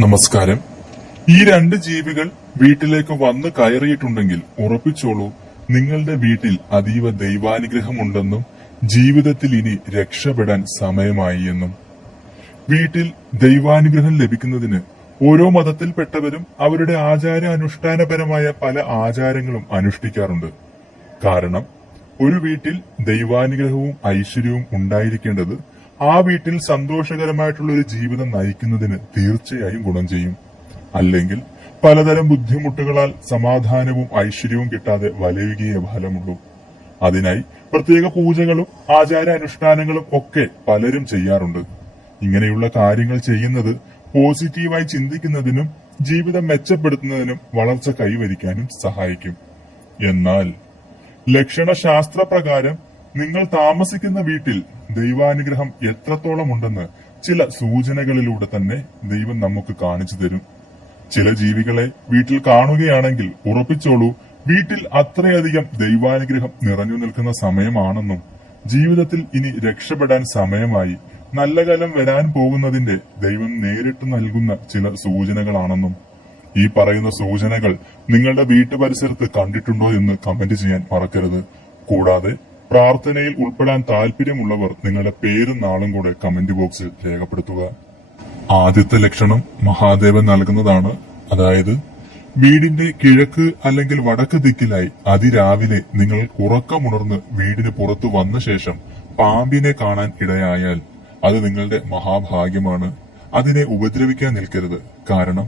നമസ്കാരം. ഈ രണ്ട് ജീവികൾ വീട്ടിലേക്ക് വന്നു കയറിയിട്ടുണ്ടെങ്കിൽ ഉറപ്പിച്ചോളൂ, നിങ്ങളുടെ വീട്ടിൽ അതീവ ദൈവാനുഗ്രഹമുണ്ടെന്നും ജീവിതത്തിൽ ഇനി രക്ഷപ്പെടാൻ സമയമായി എന്നും. വീട്ടിൽ ദൈവാനുഗ്രഹം ലഭിക്കുന്നതിന് ഓരോ മതത്തിൽപ്പെട്ടവരും അവരുടെ അനുഷ്ഠാനപരമായ പല ആചാരങ്ങളും അനുഷ്ഠിക്കാറുണ്ട്. കാരണം ഒരു വീട്ടിൽ ദൈവാനുഗ്രഹവും ഐശ്വര്യവും ഉണ്ടായിരിക്കേണ്ടത് ആ വീട്ടിൽ സന്തോഷകരമായിട്ടുള്ള ഒരു ജീവിതം നയിക്കുന്നതിന് തീർച്ചയായും ഗുണം ചെയ്യും. അല്ലെങ്കിൽ പലതരം ബുദ്ധിമുട്ടുകളാൽ സമാധാനവും ഐശ്വര്യവും കിട്ടാതെ വലയുകയേ ഫലമുള്ളൂ. അതിനായി പ്രത്യേക പൂജകളും അനുഷ്ഠാനങ്ങളും ഒക്കെ പലരും ചെയ്യാറുണ്ട്. ഇങ്ങനെയുള്ള കാര്യങ്ങൾ ചെയ്യുന്നത് പോസിറ്റീവായി ചിന്തിക്കുന്നതിനും ജീവിതം മെച്ചപ്പെടുത്തുന്നതിനും വളർച്ച കൈവരിക്കാനും സഹായിക്കും. എന്നാൽ ലക്ഷണശാസ്ത്രപ്രകാരം നിങ്ങൾ താമസിക്കുന്ന വീട്ടിൽ ദൈവാനുഗ്രഹം എത്രത്തോളം ഉണ്ടെന്ന് ചില സൂചനകളിലൂടെ തന്നെ ദൈവം നമുക്ക് കാണിച്ചു തരും. ചില ജീവികളെ വീട്ടിൽ കാണുകയാണെങ്കിൽ ഉറപ്പിച്ചോളൂ, വീട്ടിൽ അത്രയധികം ദൈവാനുഗ്രഹം നിറഞ്ഞു നിൽക്കുന്ന സമയമാണെന്നും ജീവിതത്തിൽ ഇനി രക്ഷപ്പെടാൻ സമയമായി, നല്ല കാലം വരാൻ പോകുന്നതിന്റെ ദൈവം നേരിട്ട് നൽകുന്ന ചില സൂചനകളാണെന്നും. ഈ പറയുന്ന സൂചനകൾ നിങ്ങളുടെ വീട്ടുപരിസരത്ത് കണ്ടിട്ടുണ്ടോ എന്ന് കമന്റ് ചെയ്യാൻ മറക്കരുത്. കൂടാതെ പ്രാർത്ഥനയിൽ ഉൾപ്പെടാൻ താല്പര്യമുള്ളവർ നിങ്ങളുടെ പേരും നാളും കൂടെ കമന്റ് ബോക്സിൽ രേഖപ്പെടുത്തുക. ആദ്യത്തെ ലക്ഷണം മഹാദേവൻ നൽകുന്നതാണ്. അതായത് വീടിന്റെ കിഴക്ക് അല്ലെങ്കിൽ വടക്ക് ദിക്കിലായി അതിരാവിലെ നിങ്ങൾ ഉറക്കമുണർന്ന് വീടിന് പുറത്തു വന്ന ശേഷം പാമ്പിനെ കാണാൻ ഇടയായാൽ അത് നിങ്ങളുടെ മഹാഭാഗ്യമാണ്. അതിനെ ഉപദ്രവിക്കാൻ നിൽക്കരുത്. കാരണം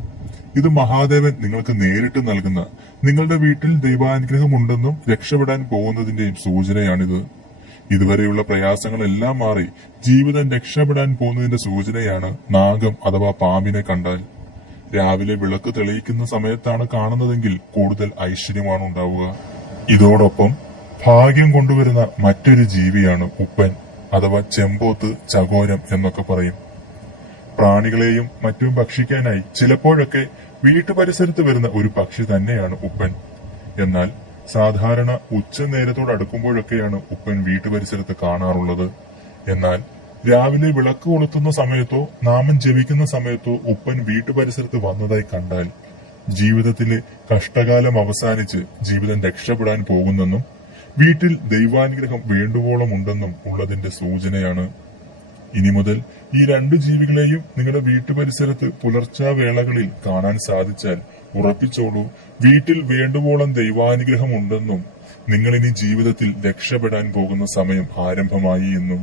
ഇത് മഹാദേവൻ നിങ്ങൾക്ക് നേരിട്ട് നൽകുന്ന, നിങ്ങളുടെ വീട്ടിൽ ദൈവാനുഗ്രഹമുണ്ടെന്നും രക്ഷപ്പെടാൻ പോകുന്നതിന്റെയും സൂചനയാണിത്. ഇതുവരെയുള്ള പ്രയാസങ്ങളെല്ലാം മാറി ജീവിതം രക്ഷപ്പെടാൻ പോകുന്നതിന്റെ സൂചനയാണ് നാഗം അഥവാ പാമ്പിനെ കണ്ടാൽ. രാവിലെ വിളക്ക് തെളിയിക്കുന്ന സമയത്താണ് കാണുന്നതെങ്കിൽ കൂടുതൽ ഐശ്വര്യമാണ് ഉണ്ടാവുക. ഇതോടൊപ്പം ഭാഗ്യം കൊണ്ടുവരുന്ന മറ്റൊരു ജീവിയാണ് ഉപ്പൻ അഥവാ ചെമ്പോത്ത്, ചകോരം എന്നൊക്കെ പറയും. പ്രാണികളെയും മറ്റും ഭക്ഷിക്കാനായി ചിലപ്പോഴൊക്കെ വീട്ടുപരിസരത്ത് വരുന്ന ഒരു പക്ഷി തന്നെയാണ് ഉപ്പൻ. എന്നാൽ സാധാരണ ഉച്ചനേരത്തോട് അടുക്കുമ്പോഴൊക്കെയാണ് ഉപ്പൻ വീട്ടുപരിസരത്ത് കാണാറുള്ളത്. എന്നാൽ രാവിലെ വിളക്ക് കൊളുത്തുന്ന സമയത്തോ നാമം ജപിക്കുന്ന സമയത്തോ ഉപ്പൻ വീട്ടുപരിസരത്ത് വന്നതായി കണ്ടാൽ ജീവിതത്തിലെ കഷ്ടകാലം അവസാനിച്ച് ജീവിതം രക്ഷപ്പെടാൻ പോകുന്നെന്നും വീട്ടിൽ ദൈവാനുഗ്രഹം വേണ്ടുവോളം ഉണ്ടെന്നും ഉള്ളതിന്റെ സൂചനയാണ്. ഇനി മുതൽ ഈ രണ്ട് ജീവികളെയും നിങ്ങളുടെ വീട്ടുപരിസരത്ത് പുലർച്ചാ വേളകളിൽ കാണാൻ സാധിച്ചാൽ ഉറപ്പിച്ചോളൂ, വീട്ടിൽ വേണ്ടുവോളം ദൈവാനുഗ്രഹം ഉണ്ടെന്നും നിങ്ങളിനി ജീവിതത്തിൽ രക്ഷപ്പെടാൻ പോകുന്ന സമയം ആരംഭമായി എന്നും.